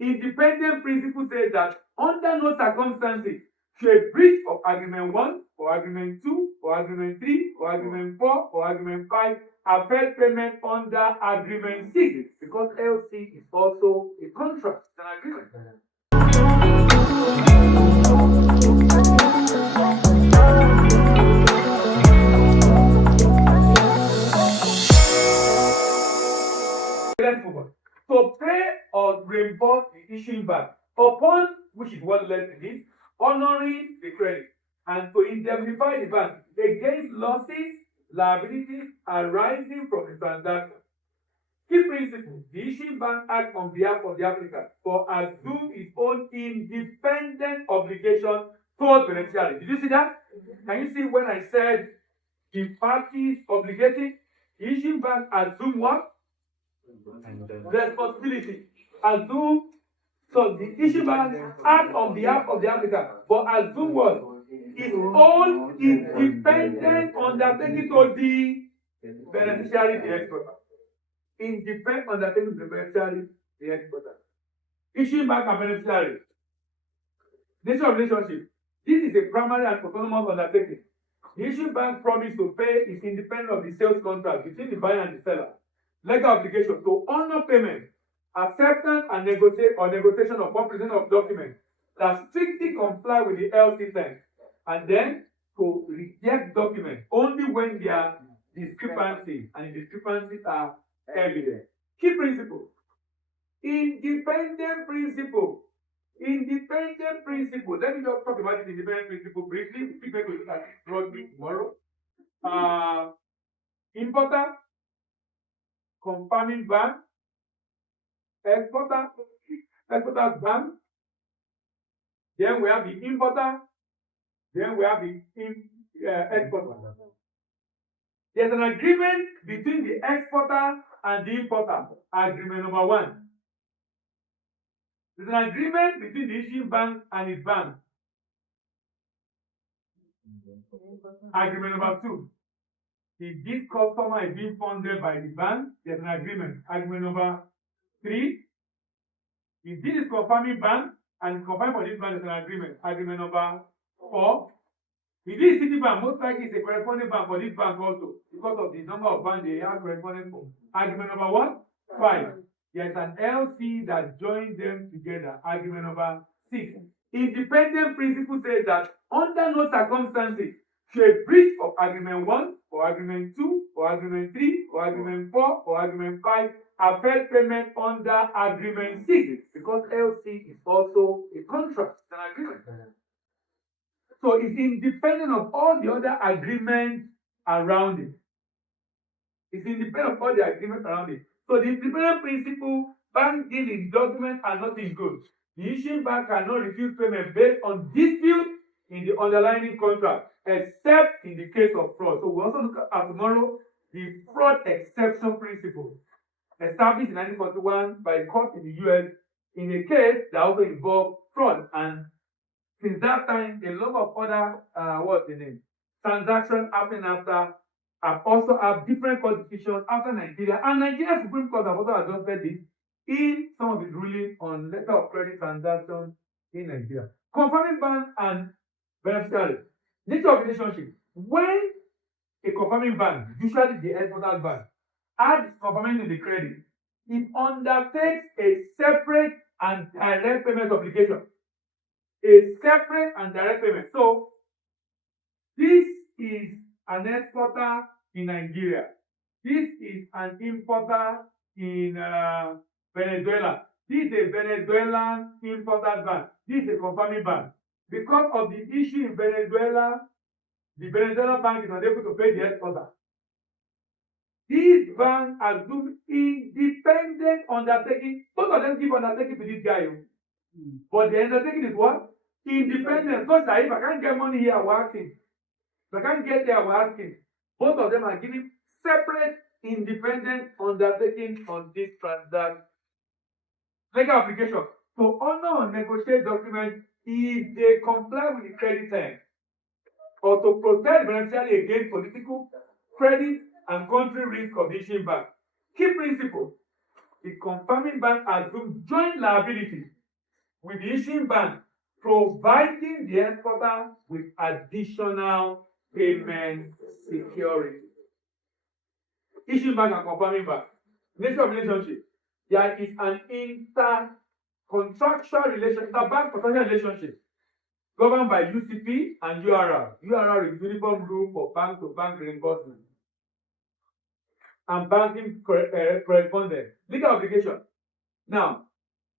Independent principle says that under no circumstances should a breach of agreement 1 or agreement 2 or agreement 3 or agreement 4 or agreement 5 affect payment under agreement 6, because LC is also a contract, it's an agreement. Let's move on. To pay or reimburse the issuing bank, upon which is what led to this, honoring the credit, and to indemnify the bank against losses, liabilities arising from the transaction. Key principle: the issuing bank acts on behalf of the applicant for assume its own independent obligation towards beneficiary. Did you see that? Can you see when I said the parties obligating? The issuing bank assume what? Responsibility. Assume. So the issue bank act on behalf of the applicant, but assume what? Its own independent undertaking to the beneficiary, the exporter. Independent undertaking to the beneficiary, the exporter. Issuing bank and beneficiary. Nature of relationship. This is a primary and autonomous undertaking. The issuing bank promise to pay is independent of the sales contract between the buyer and the seller. Legal obligation to honor payment, acceptance and negotiation of 1% of documents that strictly comply with the LC terms, and then to reject documents only when there are discrepancies and the discrepancies are evident. Key principle: independent principle. Independent principle. Let me just talk about this independent principle briefly. We will look at it broadly tomorrow. Importer, confirming bank, exporter's bank, then we have the importer, then we have the exporter. There's an agreement between the exporter and the importer, agreement number 1. There's an agreement between the issuing bank and its bank, agreement number 2. If this customer is being funded by the bank, there's an agreement, agreement number 3. If this is confirming bank and confirming for this bank, there's an agreement, agreement number 4. If this is Citibank, most likely it's a corresponding bank for this bank also, because of the number of banks they have corresponding for. Agreement number 1, 5. There's an LC that joins them together, agreement number 6. Independent principle says that under no circumstances should a breach of agreement 1 or agreement 2 or agreement 3 or agreement 4 or agreement 5 affect payment under agreement 6, because LC is also a contract, it's an agreement. So it's independent of all the other agreements around it. It's independent of all the agreements around it. So the independent principle, bank deal in documents are nothing good. The issuing bank cannot refuse payment based on dispute in the underlying contract, except in the case of fraud. So we also look at tomorrow the fraud exception principle, established in 1941 by a court in the US in a case that also involved fraud. And since that time, a lot of other transactions happening after have also have different constitutions after Nigeria. And Nigeria Supreme Court have also adopted this in some of its rulings on letter of credit transactions in Nigeria. Confirming bank and beneficiary. Nature of relationship. When a confirming bank, usually the exporter's bank, adds confirmation to the credit, it undertakes a separate and direct payment obligation. A separate and direct payment. So this is an exporter in Nigeria. This is an importer in Venezuela. This is a Venezuelan importer bank. This is a confirming bank. Because of the issue in Venezuela, the Venezuelan bank is unable to pay the exporter. These banks assume independent undertaking. Both of them give undertaking to this guy. But the undertaking is what? Independent. Because if I can't get money here, we're asking. If I can't get there, we're asking. Both of them are giving separate, independent undertaking on this transaction. Legal application. To honor or negotiate documents if they comply with the credit terms, or to protect the beneficiary against political, credit, and country risk of the issuing bank. Key principle: the confirming bank assumes joint liability with the issuing bank, providing the exporter with additional payment security. Issuing bank and confirming bank. Nature of relationship. There is an intercontractual relationship, interbank contractual relationship governed by UCP and URR. URR is Uniform Rule for Bank to Bank Reimbursement and banking correspondence. Legal obligation. Now,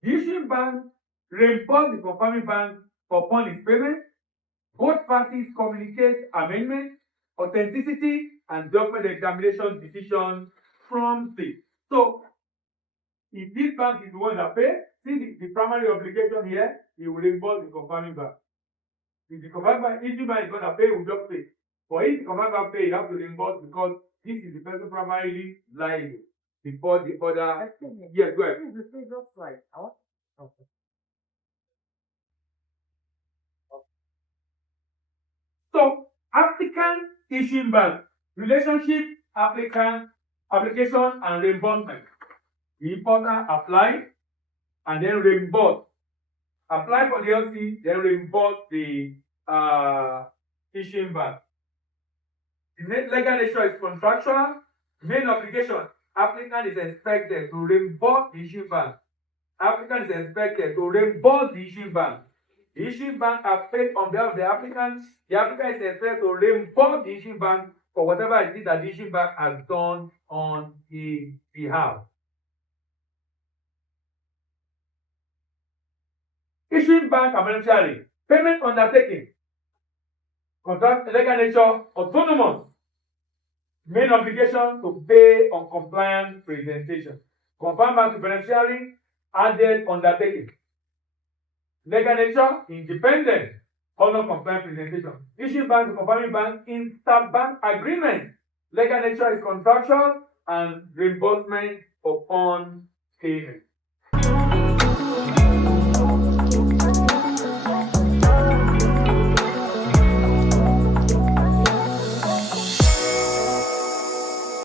the issuing bank reimburse the confirming bank upon its payment. Both parties communicate amendment, authenticity, and document examination decision promptly. So, if this bank is the one that pays, since the primary obligation here, he will reimburse the confirming bank. If the confirming bank, issuing bank is going to pay, he will just pay. But if the confirming bank pay, you have to reimburse because this is the person primarily liable before the other. Excuse me. Yes, go ahead. This is the previous slide. Okay. So, applicant issuing bank, relationship, applicant, application, and reimbursement. The importer apply and then reimburse. Apply for the LC, then reimburse the issuing bank. The legal nature is contractual. Main obligation, applicant is expected to reimburse the issuing bank. Applicant is expected to reimburse the issuing bank. The issuing bank are paid on behalf of the applicant. The applicant is expected to reimburse the issuing bank for whatever it is that the issuing bank has done on his behalf. Issuing bank and beneficiary, payment undertaking, contract legal nature, autonomous. Main obligation to pay on compliant presentation. Confirm bank to beneficiary, added undertaking. Legal nature, independent, honor compliant presentation. Issuing bank to confirming bank, interbank agreement. Legal nature is contractual and reimbursement upon payment.